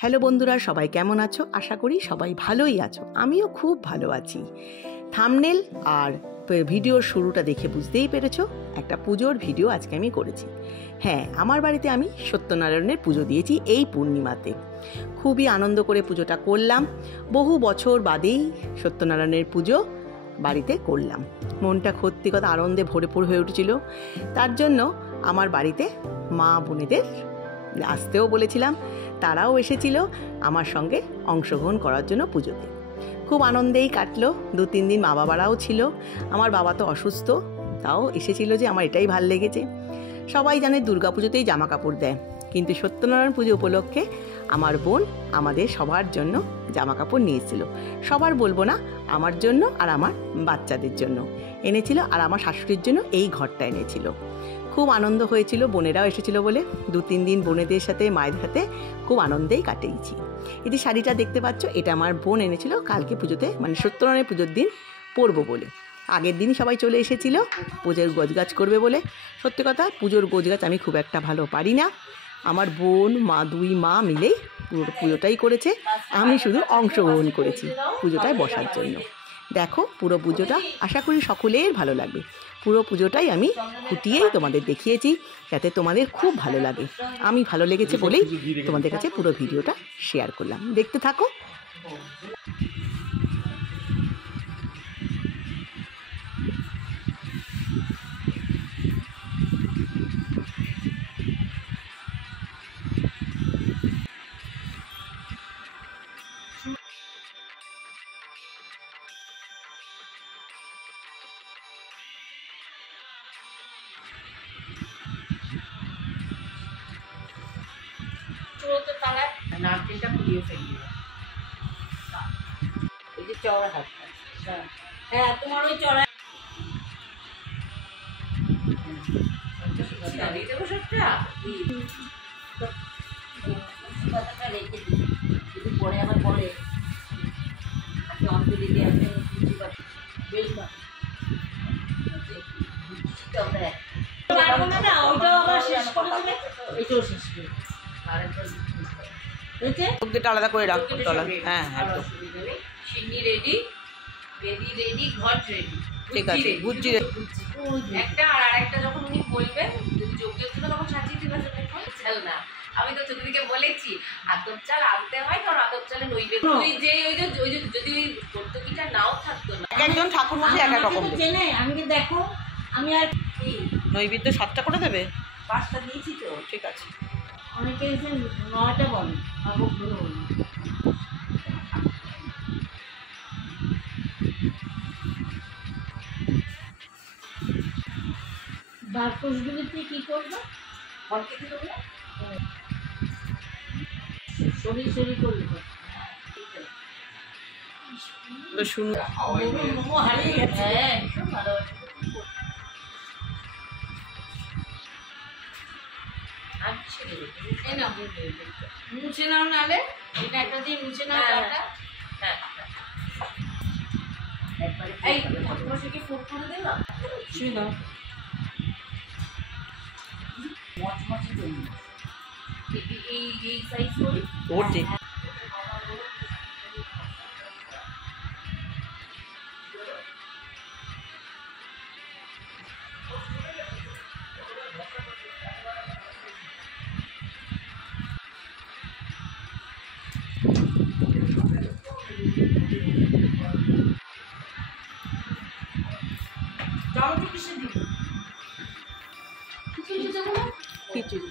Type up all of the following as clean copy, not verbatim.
Hello বন্ধুরা, সবাই কেমন আছো? আশা করি সবাই ভালোই আছো। আমিও খুব ভালো আছি। থাম্বনেল আর ভিডিওর শুরুটা দেখে বুঝতেই পেরেছো, একটা পুজোর ভিডিও আজকে আমি করেছি। হ্যাঁ, আমার বাড়িতে আমি সত্যনারায়ণের পুজো দিয়েছি এই পূর্ণিমাতে। খুবই আনন্দ করে পুজোটা করলাম। বহু বছর বাদেই সত্যনারায়ণের পুজো বাড়িতে করলাম। মনটা সত্যি কথা আনন্দে ভরপুর হয়ে উঠেছিল। তার জন্য আমার বাড়িতে মা বোনেদের আসতেও বলেছিলাম, তারাও এসেছিল আমার সঙ্গে অংশগ্রহণ করার জন্য পুজোতে। খুব আনন্দেই কাটলো। 2-3 দিন মা বাবারাও ছিল। আমার বাবা তো অসুস্থ, তাও এসেছিল যে আমার এটাই ভাল লেগেছে। সবাই জানে দুর্গা পুজোতেই জামা কাপড় দেয়, কিন্তু সত্যনারায়ণ পুজো উপলক্ষে আমার বোন আমাদের সবার জন্য জামা কাপড় নিয়েছিল। সবার বলবো না, আমার জন্য আর আমার বাচ্চাদের জন্য এনেছিল, আর আমার শাশুড়ির জন্য এই ঘরটা এনেছিল। খুব আনন্দ হয়েছিল, বোনেরাও এসেছিল বলে 2-3 দিন বোনেদের সাথে মায়ের সাথে খুব আনন্দেই কাটিয়েছি। এই যে শাড়িটা দেখতে পাচ্ছ, এটা আমার বোন এনেছিল কালকে পুজোতে, মানে সত্যনারায়ণ পুজোর দিন পরবো বলে। আগের দিনই সবাই চলে এসেছিল পুজোর গোছগাছ করবে বলে। সত্যি কথা, পুজোর গোছগাছ আমি খুব একটা ভালো পারি না। আমার বোন দুই মা মিলেই পুরো পুজোটাই করেছে, আমি শুধু অংশগ্রহণ করেছি পুজোটায় বসার জন্য। দেখো পুরো পুজোটা, আশা করি সকলের ভালো লাগবে। পুরো পুজোটাই আমি খুঁটিয়েই তোমাদের দেখিয়েছি, যাতে তোমাদের খুব ভালো লাগে। আমি ভালো লেগেছে বলেই তোমাদের কাছে পুরো ভিডিওটা শেয়ার করলাম। দেখতে থাকো। নারকেলটা পুড়িয়ে ফেলিয়ে, এই যে চওড়া হাতটা, হ্যাঁ তোমার ওই চওড়া রেখে দিই, যদি পরে আবার পরে অঞ্জলি দিয়ে বেশ না। আলাদা করে রাখতে, হ্যাঁ একদম সিন্নি রেডি, বেদি রেডি, ঘট রেডি, ঠিক আছে। গুজ্জি একটা আর আরেকটা যখন উনি বলবেন যদি যোগ্যের জন্য তখন সাজিয়ে দিবেন। চাল না, আমি তো চতুর্দিকে বলেছি আতপ চাল আনতে হয়, কারণ আতপ চালে নৈবেদ্য ওই যে যদি ওই পদ্ধতিটা নাও থাকতো না, একজন ঠাকুর মশাই এক এক রকম চেনে। আমি দেখো, আমি আর নৈবেদ্য 7টা করে দেবে, 5টা দিয়েছি তো। ঠিক আছে। অনেকে এসে 9টা বলে, বারকোষগুলিতে কি করবো? ঘরকে কি করবো? শরীর করলে শুনুন, হারিয়ে গেছে। হ্যাঁ, ভীষণ ভালো। মুছে নাও, নালে এটা একটা দিয়ে মুছে নাও। এই ঠাকুরমশাইকে ফোন করে দিলাম, মচমচে তৈরি এই সাইজ করি ওর যে খিচুড়ি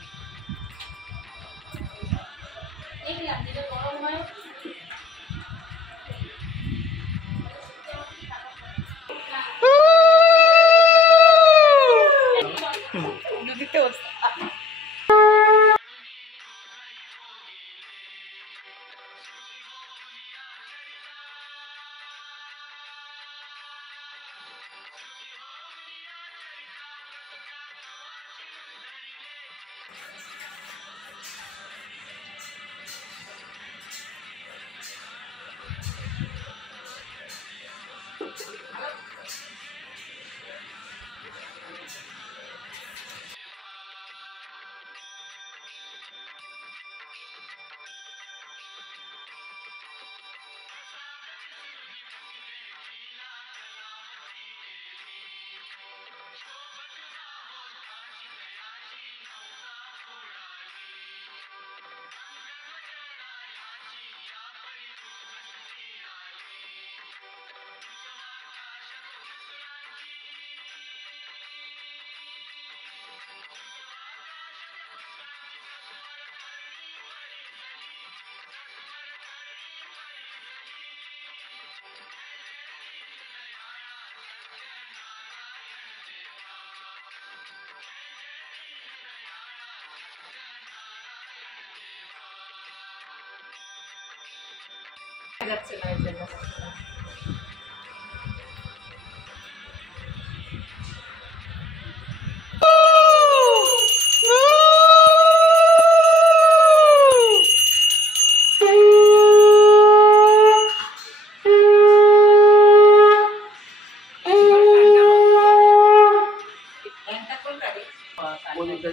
যাচ্ছে না এর জন্য।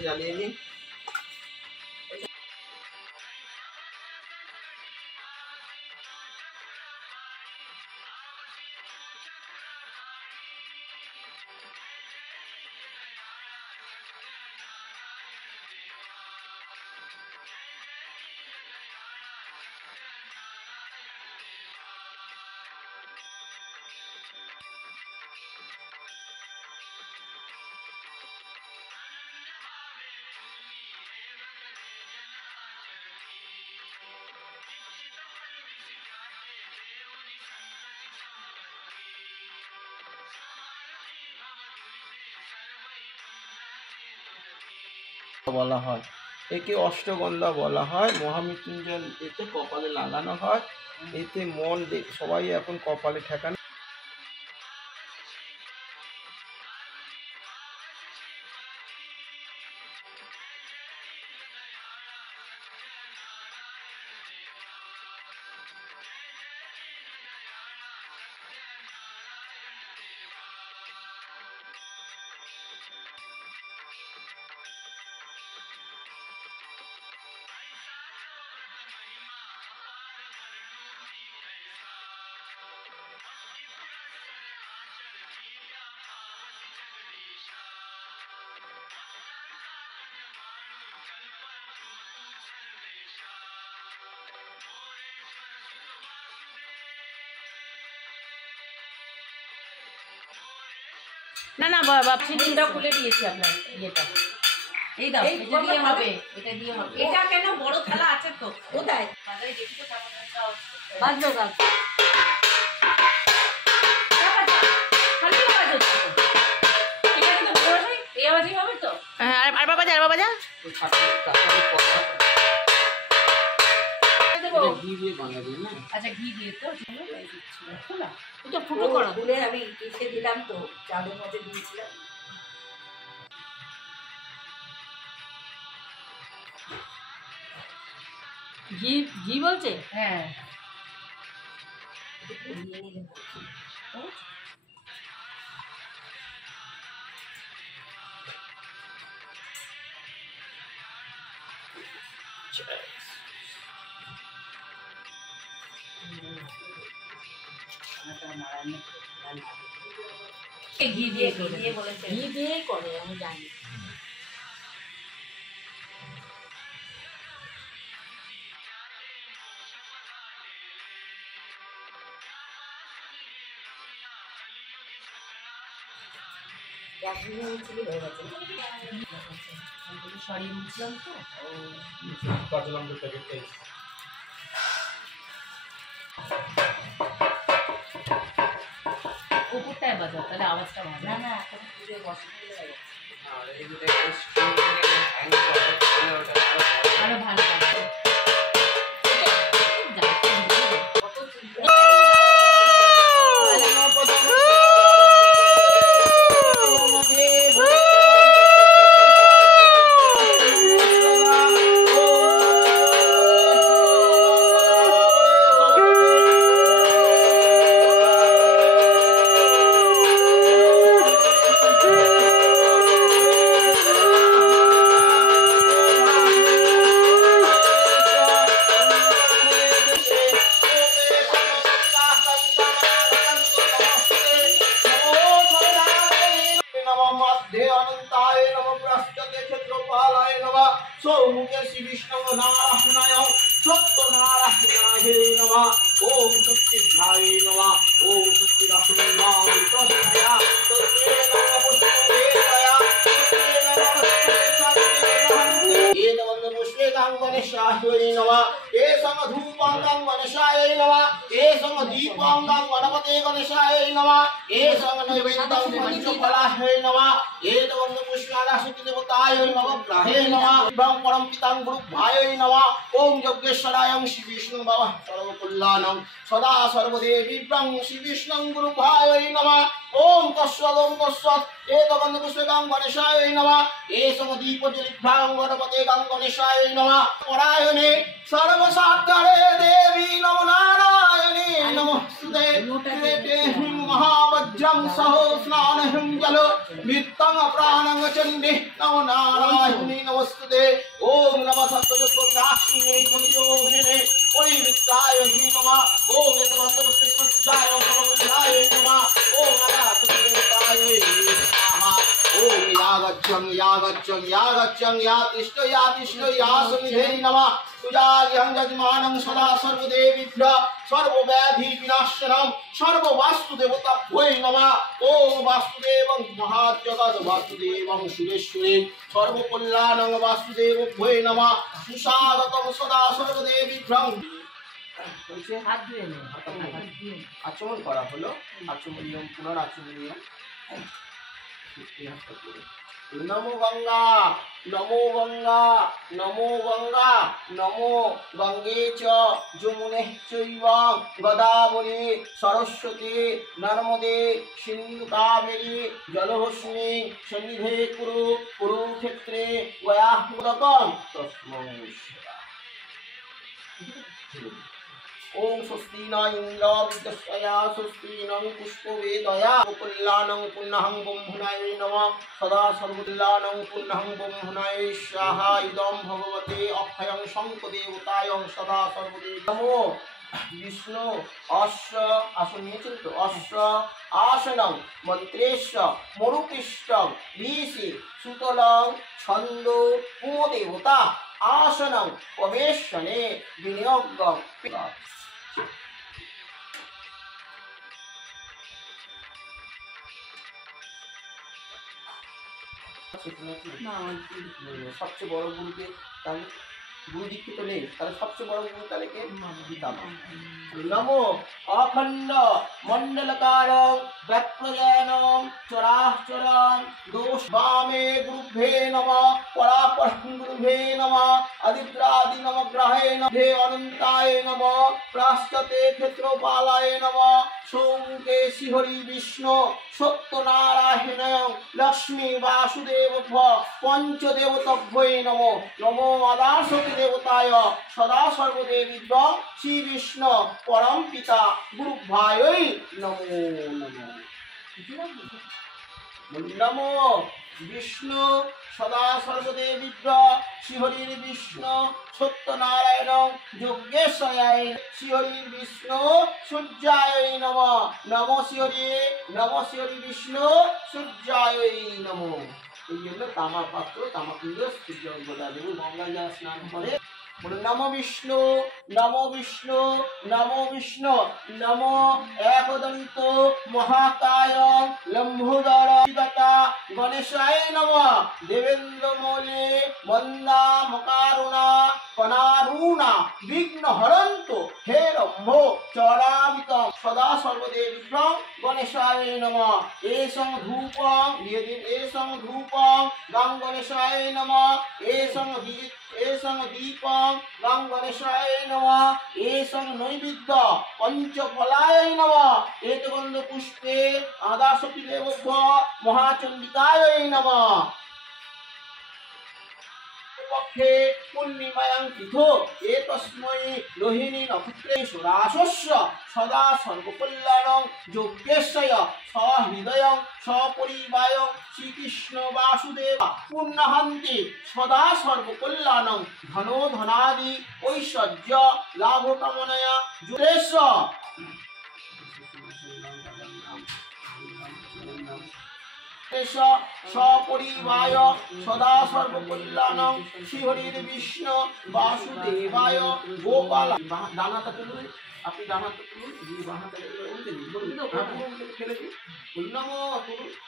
জ্বালিয়ে নিই। বলা হয়, একে অষ্টগন্ধা বলা হয়। মহামৃত্যুঞ্জয় এতে কপালে লাগানো হয়। এতে মন সবাই এখন কপালে ঠেকানো। না না বাবা চিনিটা খুলে দিয়েছি আপনার ইয়েটা। এই দাও, এটা দিয়ে হবে, এটা দিয়ে হবে। এটা কেন বড় থালা আছে তো কোথায় বাজারে দেখি তো টাকা বাজলো গাছ খালি আওয়াজ হচ্ছে তো। ঠিক আছে তো বড় হয় এই আওয়াজই হবে তো। হ্যাঁ আর বাবা যা বাবা যা ঘি দিয়ে বানাবে না? আচ্ছা ঘি দিয়ে তো খোলা এটা ফুটো করো। তুলে আমি কিসে দিলাম তো চালের মধ্যে দিয়েছিলাম। ঘি ঘি বলছে? হ্যাঁ ঘি দিয়ে বলেছে, ঘি দিয়েই করে আমি জানি। সরিয়ে মুছলাম তো কাঁচা লঙ্কার প্যাকেটটাই। উপরটায় বাজাও তাহলে আওয়াজটা ভালো। না না এখন পুজোয় বসানো হয়ে গেছে। আর এই যেটা স্ট্রিং থেকে হ্যাং করে তাহলে ওটা আরো ভালো লাগবে। সৌমুখে শ্রী বিষ্ণু নারায়ণায় সত্যনারায়ণায় নমঃ। ওম সত্যিধায় নমঃ। ওম সত্যিদাসনায় তস্ময়া তত্রেণ নমঃ পুষ্পেয়া তত্রেণ নমঃ এতবন্ধ পুষ্পে গাঙ্গনেশায় নমঃ। এ সমধূপ दीपांगं गणेशाय नमः एषं दीपांगं गणपते गणेशाय नमः एषं नैवेद्यं पंचफलाय नमः एतवं पुष्पादाशक्ति देवताय नमः ग्रहे नमः ब्रह्म परम पितां गुरुभाय नमः ओम यज्ञेश्वराय श्री विष्णु बाबा सर्वकल्याणं सदा सर्वदेवी ब्रह्म श्री विष्णु गुरुभाय नमः ओम तस्सत् एतवं पुष्पं गणेशाय नमः एषं दीपज्वलिभ्यां गणपते गणेशाय नमः परायणे सर्वसात्कारे देवी नमो नारायणे नमोस्तुते कृते महावज्रं सहो स्नानं जलो वित्तं प्राणं चण्डे नमो नारायणे नमोस्तुते ओम नमः सत्यज्ञास्मिने जमयोहिने परिवित्राय नमः ओम एतवस्तवस्तिजाय नमः नमः ओम नमः स्वाहा ओम यागच्छं यातिष्ठ यासमिधे नमः तुजाग्यं यजमानं सदा सर्वदेवीभ्यः सर्वव्याधि विनाशनं सर्ववास्तुदेवताभ्यो नमः ओम वासुदेवं महाजगत् वासुदेवं सुरेश्वरे सर्वकल्याणं वासुदेवभ्यो नमः सुस्वागतं सदा सर्वदेवीभ्यः आचमन करा हलो आचमनियम पुनराचमनियम नमो गंगा नमो गंगा नमो गंगा नमो गंगे च यमुने चैव गोदावरी सरस्वती नर्मदे सिंधु कावेरी जलहस्मि सन्निधे कुरुक्षेत्रे गयाहुरकं तस्मै ओम स्वस्ति न इंद्र विद्यया स्वस्ति न पुष्पवेदया कल्याणं पुण्यहं ब्रह्मणाय नमः सदा सर्वकल्याणं पुण्यहं ब्रह्मणाय स्वाहा इदं भगवते अक्षयं शंकदेवताय सदा सर्वदेव नमो विष्णु अश्व आसनीचित अश्व आसनं मंत्रेश्व मरुपिष्टं ऋषि सुतलं छन्दो कुमदेवता आसनं पवेशने विनियोगं सबसे बड़ गुरु के गुरु दीक्षित नहीं सबसे बड़ गुरु ताले के नमो अखंड मंडलकारं व्याप्रजयनं चराचरं दोष वामे गुरुभ्ये नमः परापरं गुरुभ्ये नमः आदित्रादि नवग्रहे नभे अनंताय नमः प्राश्चते क्षेत्रोपालाय नमः सोमुखे श्रीहरि विष्णु सत्यनारायण लक्ष्मी वासुदेव पंचदेवतभ्यो नमो नमो आदाशक्ति देवताय सदा सर्वदेवीभ्यो श्री विष्णु परम पिता गुरुभाय नमो नमो विष्णु सदा सर्वदेवीभ्यो श्रीहरि विष्णु सत्यनारायण योगेश्वराय श्रीहरि विष्णु सूर्याय नमः नमो श्रीहरि विष्णु सूर्याय नमो तामा पात्र तामा पिंड सूर्य गदा देव गंगा जल स्नान करे नमो विष्णु नमो विष्णु नमो विष्णु नमो एकदंत महाकाय लंबोदर गणेशाय नमः देवेन्द्र मौले मंदा मकारुणा कनारुणा विघ्न हरन्तु हे रम्भो चरामितं सदा सर्वदेवीभ्यं गणेशाय नमः एषं धूपं गं गणेशाय नमः एषं दीपं गं गणेशाय नमः एषं नैवेद्य पंचफलाय नमः एतगन्ध पुष्पे आदाशक्ति देवभ्यो महाचंडिकाय नमः पक्षे पूर्णिमायां तिथो एतस्मै रोहिणी नक्षत्रेषु रासस्य सदा सर्वकल्याणं योगेशय सहृदयं सपरिवारं श्रीकृष्ण वासुदेव पुण्यहन्ति सदा सर्वकल्याणं धनो धनादि ऐश्वर्य लाभकामनया जुरेश सपरिवाय सदा सर्वकल्याणं श्रीहरि विष्णु वासुदेवाय गोपाल दानाটা তুলুন আপনি দানাটা তুলুন এই বাহাটা ফেলে দিন নমো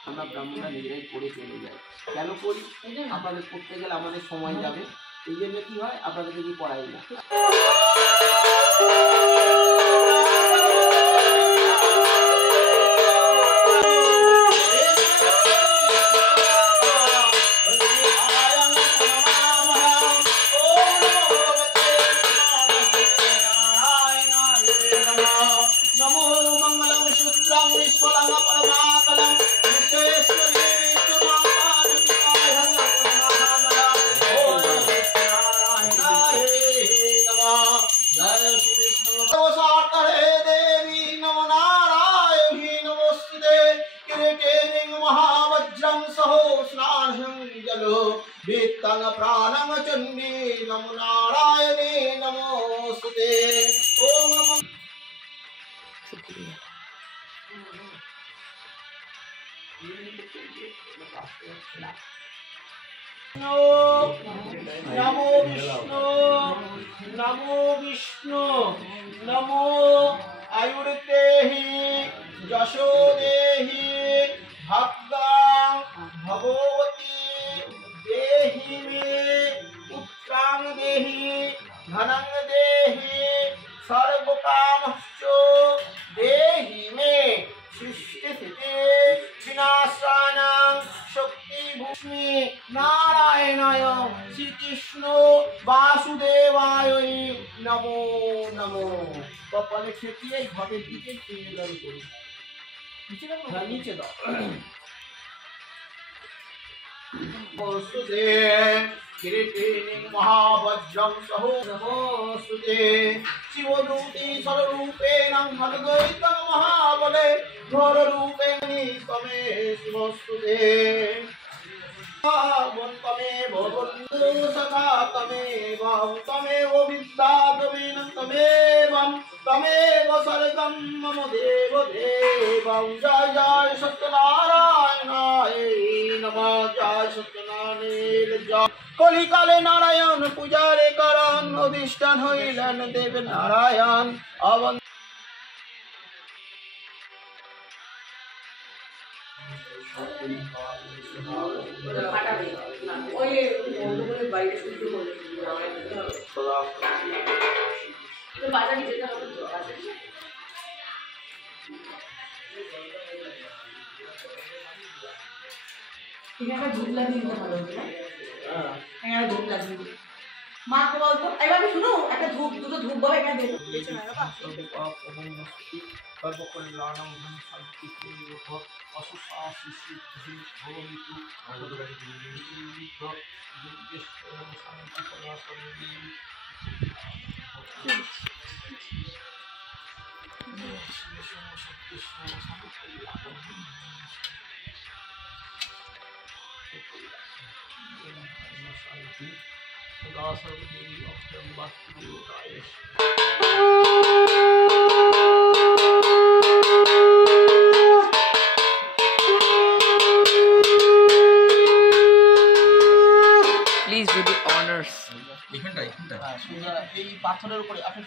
আমরা ব্রাহ্মণরা নিজেরাই করে চলে যাই কেন করি আপনাদের করতে গেলে আমাদের সময় যাবে এই জন্য কি হয় আপনাদেরকে কি পড়াই না নমো নারায়ণে নমস্তুতে। ওম নমঃ নমো বিষ্ণু নমো বিষ্ণু নমো আয়ুর্দেহি যশো দেহি ভাগ্যাং ভগবতী দেহি মে পুত্রাং দেহি ধনং দেহি সর্বকামশ্চ দেহি মে সৃষ্টিস্থিতি বিনাশানাং শক্তি ভূমি নারায়ণায় শ্রীকৃষ্ণ বাসুদেবায় নমো নমো। কপালে ঠেকিয়ে ঘটের দিকে নিবেদন করুন। নিচে দাও। নমস্তুতে কিরীটিনীং মহাবজ্রং সহো নমস্তুতে শিবদূতি সরূপেণ ভগদ্বৈতং মহাবলে ঘোররূপেণ তমে শিবস্তুতে। তমেব বন্ধু সখা তমেব তমেব বিদ্যা তমেব স্বর্গম মম দেব দেবং। জয় জয় সত্যনারায়ণায় নমঃ। জয় সত্যনারায়ণ জয়। কলিকালে নারায়ণ পূজারে করণ অধিষ্ঠান হইলেন দেব নারায়ণ অবন। বাজারে যেতে হবে তো এখানে ধূপ লাগিয়ে দিতে ভালো হতো না? এখানে ধূপ লাগিয়ে দিই। মাকে বলতো এবার আমি শুনো একটা ধূপ দুটো ধূপ বাবা এখানে দেবো। সর্বকল্যাণং শান্তি অসুশাসি সিদ্ধি ভবন্তু সদা সর্বদেবী অক্ষরং বাস্তুদেবতায়। Please do the honors. এই পাথরের উপরে আপনি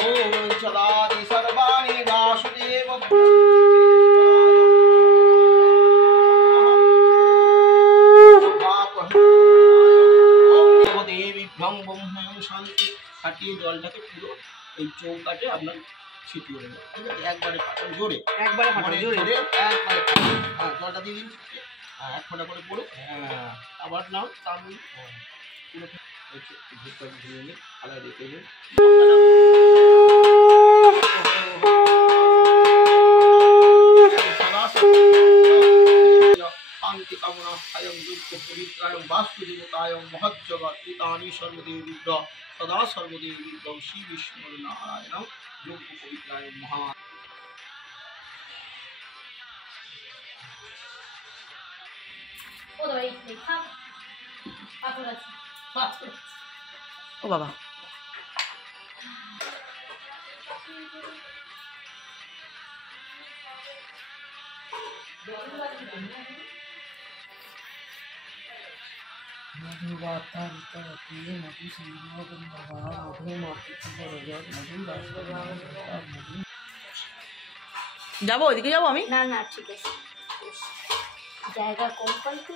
ওম চলাদি সর্বাণি বাসুদেব দেবী ভ্রং ব্রহ্মং শান্তি। কাটিয়ে জলটাকে পুরো এই চৌকাটে আপনার ছিটিয়ে দেবেন। ঠিক আছে, একবারে পাঠান জোরে, একবারে জোরে একবারে হ্যাঁ জলটা দিয়ে দিন। এক ফোঁটা করে পড়ো। হ্যাঁ আবার নাও তারপর পুরো ভুট্টা ধুয়ে নিয়ে আলাদা রেখে দিন। শান্তি কামনা স্বয়ং দুঃখ পবিত্রায় বাস্তুদেবতায় মহজ্জগৎ পিতানি সর্বদেবী সদা সর্বদেবী শ্রী বিষ্ণু নারায়ণ যোগ্য পবিত্রায় মহা। ও বাবা যাবো ওইদিকে যাবো আমি। না না ঠিক আছে, জায়গা কম পাই তো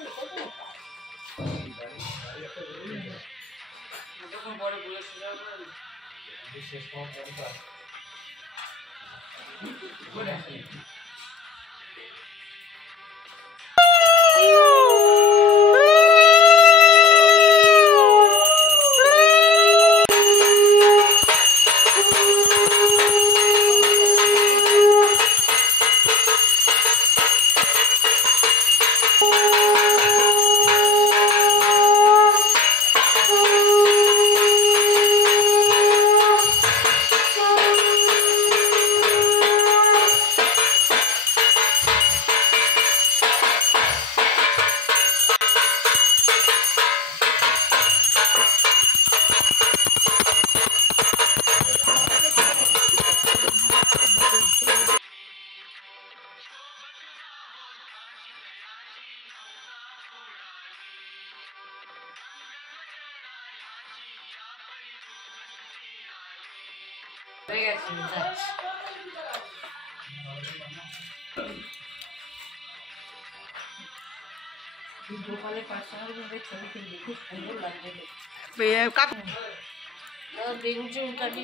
হয়ে গেছে। গোপালের পার্সোনাল ভাবে ছবি তুলবি, খুব সুন্দর লাগবে। বেগুন চুল কাটি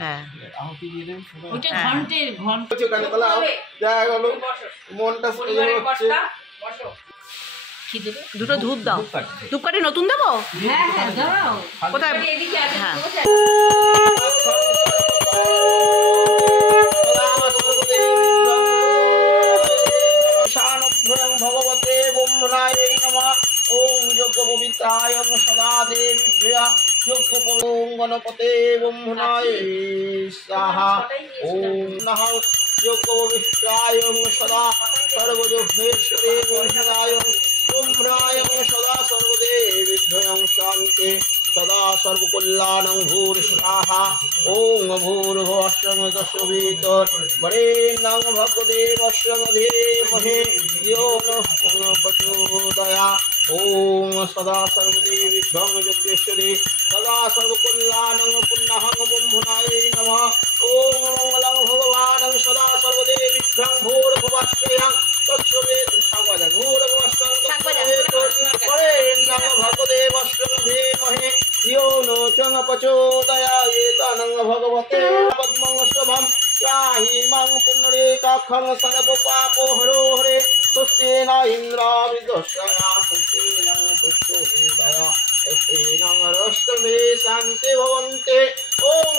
হ্যাঁ আহুতি দিয়ে দেন। ওটা ঘন্টের ঘন্ট হচ্ছে কেন তাহলে দেখা গেল মনটা পরিবারের হচ্ছে। কর্তা বসো। কি দেবে? দুটো ধূপ দাও। ধূপকাঠি নতুন দেবো? হ্যাঁ হ্যাঁ দাও। কোথায়? এদিকে আছে। হ্যাঁ। ভগবতে ব্রহ্মণায় নমঃ। ওম যজ্ঞ পবিত্রায় সদা দেবীভ্যা যজ্ঞ ওম গণপতে ব্রহ্মণায় স্বাহা। ওম নমঃ যজ্ঞ পবিত্রায় সদা সর্বযজ্ঞেশ্বরে ব্রহ্মণায় ব্রহ্মণায় সদা সর্বদেবীভ্যং শান্তি সদা সর্বকল্যাণং ভূর্স্বাহা। ওম ভূর্ভুবস্বং তস্যবিতর বরেণ্যং ভগদেবস্যং ধীমহি ধিयो নঃ প্রচোদয়াৎ। ওম সদা সর্বদেবীভ্যং যজ্ঞেশ্বরে সদা সর্বকল্যাণং পুণ্যহং ব্রহ্মণায় নমঃ। ওম মঙ্গলং ভগবানং সদা সর্বদেবীভ্যং ভূর্ভুবস্যং তস্যবিত সাগবাজা ভূর্ভুবস্যং বরেণ্যং ভগদেবস্যং ধীমহি धियो नो च प्रचोदयात् भगवते पद्मं शुभं त्राहि मां पुण्डरीकाक्षं सर्वपापो हरो हरे। स्वस्ति न इन्द्राविदुषया स्वस्ति न पुष्पोदया स्वस्ति न रश्मे शान्ति भवन्ति। ओम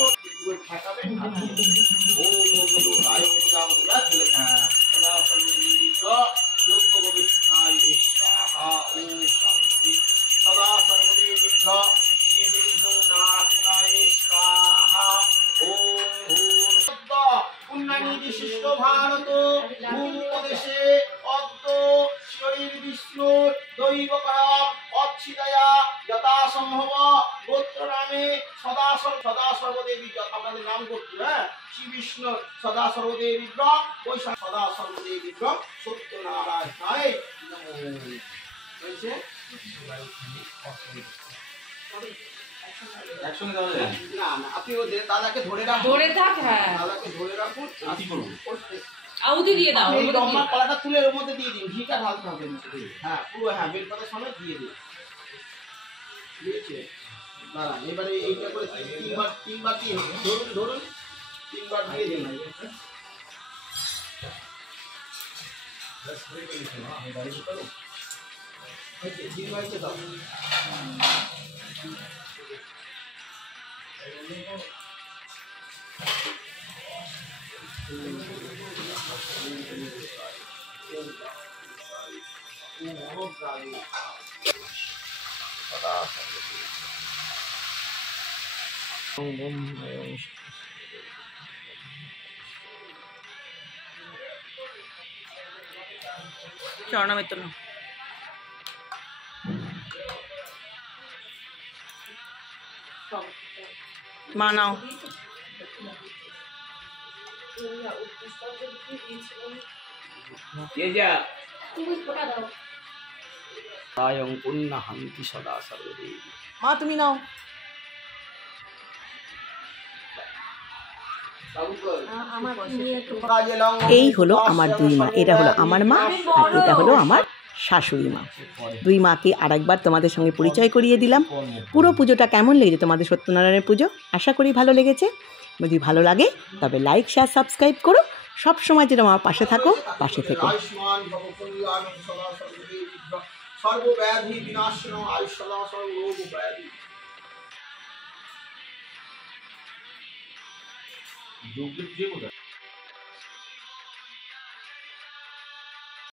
सदा सर्वदेवीभ्य পুণ্যানিবিশিষ্ট ভারত ভূমদেশে অদ্য শরীর বিষ্ণুর দৈবকরম অচ্ছিদয়া যথাসম্ভব গোত্র নামে সদা সর্বদেবী। আপনাদের নাম গোত্র, হ্যাঁ, শ্রী বিষ্ণু সদা সর্বদেবী ব্রহ্ম ওই সদা সর্বদেবী ব্রহ্ম সত্যনারায়ণায় না না, আপনি ওদের দাদাকে ধরে রাখুন, ধরে থাক। হ্যাঁ দাদাকে ধরে রাখুন। আউদি দিয়ে দাও। এই লম্বা কলাটা তুলে ওর মধ্যে দিয়ে দিন, ঘিটা ঢালতে হবে না। হ্যাঁ পুরো, হ্যাঁ বেলপাতা সমেত দিয়ে দিন। দিয়েছে দাঁড়ান, এবারে এইটা করে তিনবার দিয়ে ধরুন তিনবার দিয়ে দিন। দিনবাইতে দাও। চরণামিত্র মা নাও। পুণ্যহান্তি সদা সর্বদেবী। মা তুমি নাও। এই হলো আমার দুই মা, এটা হলো আমার মা আর এটা হলো আমার শাশুড়ি মা। দুই মাকে আরেকবার তোমাদের সঙ্গে পরিচয় করিয়ে দিলাম। পুরো পুজোটা কেমন লেগেছে তোমাদের সত্যনারায়ণের পুজো? আশা করি ভালো লেগেছে। যদি ভালো লাগে তবে লাইক শেয়ার সাবস্ক্রাইব করো। সব সময় যেন আমার পাশে থাকো, পাশে থেকো। সর্বব্যাধি বিনাশনং আয়ুষ্যদা সর্বরোগ ব্যাধি। যোগ্যের যে